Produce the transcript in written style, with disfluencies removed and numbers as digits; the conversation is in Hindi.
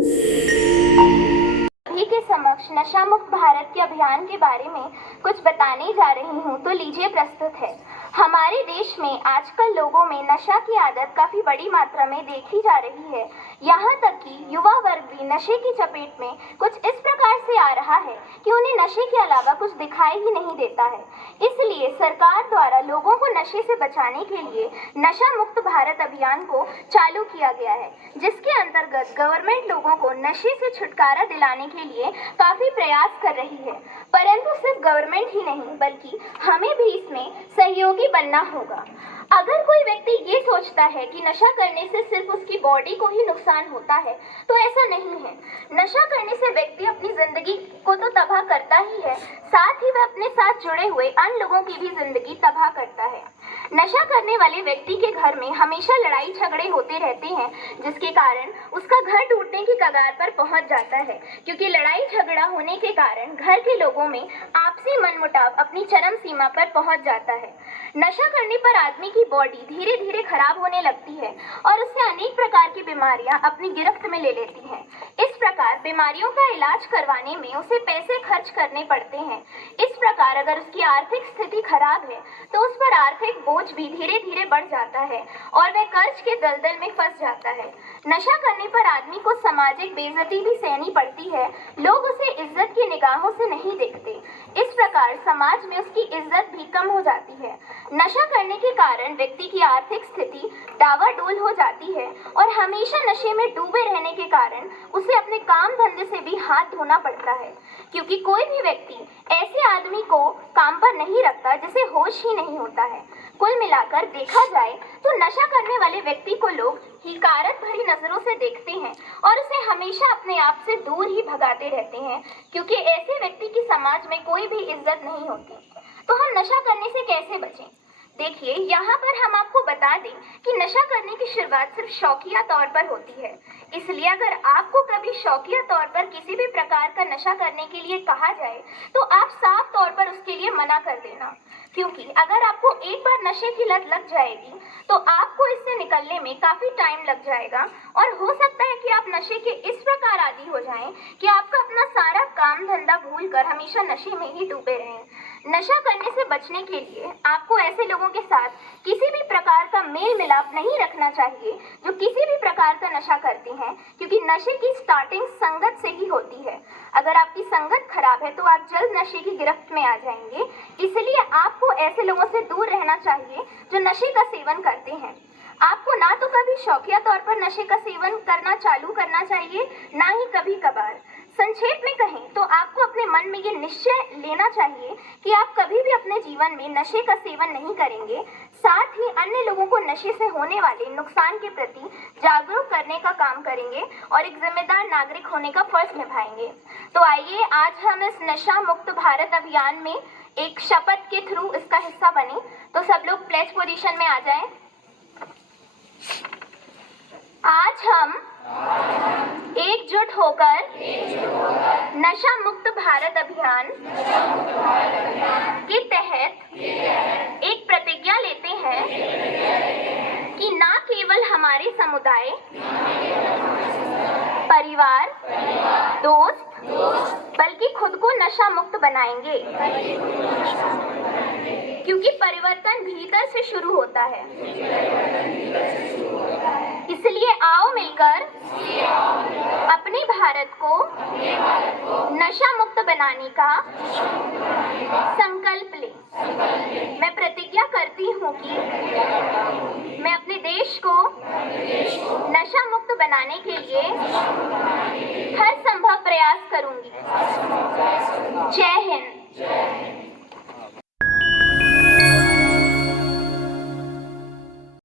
सभी के समक्ष नशा मुक्त भारत के अभियान के बारे में कुछ बताने जा रही हूँ, तो लीजिए प्रस्तुत है। हमारे देश में आजकल लोगों में नशा की आदत काफी बड़ी मात्रा में देखी जा रही है। यहाँ तक कि युवा वर्ग भी नशे की चपेट में कुछ इस प्रकार से आ रहा है कि उन्हें नशे के अलावा कुछ दिखाई ही नहीं देता है। इसलिए सरकार द्वारा लोगों को नशे से बचाने के लिए नशा मुक्त भारत अभियान को चालू किया गया है, जिसके अंतर्गत गवर्नमेंट लोगों को नशे से छुटकारा दिलाने के लिए काफी प्रयास कर रही है। परंतु सिर्फ गवर्नमेंट ही नहीं, बल्कि हमें भी इसमें सहयोगी बनना होगा। अगर कोई व्यक्ति ये सोचता है कि नशा करने से सिर्फ उसकी बॉडी को ही नुकसान होता है, तो ऐसा नहीं है। नशा करने से व्यक्ति अपनी जिंदगी को तो तबाह करता ही है, साथ ही वह अपने साथ जुड़े हुए अन्य लोगों की भी जिंदगी तबाह करता है। नशा करने वाले व्यक्ति के घर में हमेशा लड़ाई झगड़े होते रहते हैं, जिसके कारण उसका घर टूटने की कगार पर पहुंच जाता है, क्योंकि लड़ाई झगड़ा होने के कारण घर के लोगों में आपसी मनमुटाव अपनी चरम सीमा पर पहुंच जाता है। नशा करने पर आदमी की बॉडी धीरे धीरे खराब होने लगती है और उससे अनेक प्रकार की बीमारियां अपनी गिरफ्त में ले लेती हैं। इस प्रकार बीमारियों का इलाज करवाने में उसे पैसे खर्च करने पड़ते हैं। इस प्रकार अगर उसकी आर्थिक स्थिति खराब है तो उस पर आर्थिक बोझ भी धीरे धीरे बढ़ जाता है और वह कर्ज के दलदल में फंस जाता है। नशा करने पर आदमी को सामाजिक बेइज्जती भी सहनी पड़ती है। लोग उसे इज्जत की निगाहों से नहीं देखते। इस प्रकार समाज में उसकी इज्जत भी कम हो जाती है। नशा करने के कारण व्यक्ति की आर्थिक स्थिति डावाडोल हो जाती है और हमेशा नशे में डूबे रहने के कारण उसे अपने काम धंधे से भी हाथ धोना पड़ता है, क्योंकि कोई भी व्यक्ति ऐसे आदमी को काम पर नहीं रखता जिसे होश ही नहीं होता है। कुल मिलाकर देखा जाए तो नशा करने वाले व्यक्ति को लोग हिकारत भरी नजरों से देखते हैं और उसे हमेशा अपने आप से दूर ही भगाते रहते हैं, क्योंकि ऐसे व्यक्ति की समाज में कोई भी इज्जत नहीं होती। तो हम नशा करने से कैसे बचें? देखिए, यहाँ पर हम आपको बता दें कि नशा करने की शुरुआत सिर्फ शौकिया तौर पर होती है। इसलिए अगर आपको कभी शौकिया तौर पर किसी भी प्रकार का नशा करने के लिए कहा जाए तो आप साफ तौर पर उसके लिए मना कर देना, क्योंकि अगर आपको एक बार नशे की लत लग जाएगी तो आपको इससे निकलने में काफी टाइम लग जाएगा और हो सकता है कि आप नशे के इस प्रकार आदी हो जाएं कि आपका अपना सारा काम धंधा भूलकर हमेशा नशे में ही डूबे रहें। नशा करने से बचने के लिए आपको ऐसे लोगों के साथ किसी भी प्रकार का मेल मिलाप नहीं रखना चाहिए जो किसी भी प्रकार का नशा करते हैं, क्योंकि नशे की स्टार्टिंग संगत से ही होती है। अगर आपकी संगत खराब है तो आप जल्द नशे की गिरफ्त में आ जाएंगे। इसलिए आपको ऐसे लोगों से दूर रहना चाहिए जो नशे का सेवन करते हैं। आपको ना तो कभी शौकिया तौर पर नशे का सेवन करना चालू करना चाहिए, ना ही कभी कभार। संक्षेप में कहें तो आपको अपने मन में ये निश्चय लेना चाहिए कि आप कभी भी अपने जीवन में नशे का सेवन नहीं करेंगे। साथ ही अन्य लोगों को नशे से होने वाले नुकसान के प्रति जागरूक करने का काम करेंगे और एक जिम्मेदार नागरिक होने का फर्ज निभाएंगे। तो आइए आज हम इस नशा मुक्त भारत अभियान में एक शपथ के थ्रू इसका हिस्सा बने। तो सब लोग प्लेज पोजीशन में आ जाएं। आज हम एकजुट होकर नशा मुक्त भारत अभियान के तहत एक प्रतिज्ञा लेते हैं कि न केवल हमारे समुदाय, परिवार, दोस्त, बल्कि खुद को नशा मुक्त बनाएंगे, क्योंकि परिवर्तन भीतर से शुरू होता है। इसलिए आओ मिलकर अपने भारत को नशा मुक्त बनाने का संकल्प लें। मैं प्रतिज्ञा करती हूँ कि मैं अपने देश को नशा मुक्त बनाने के लिए हर संभव प्रयास करूंगी। जय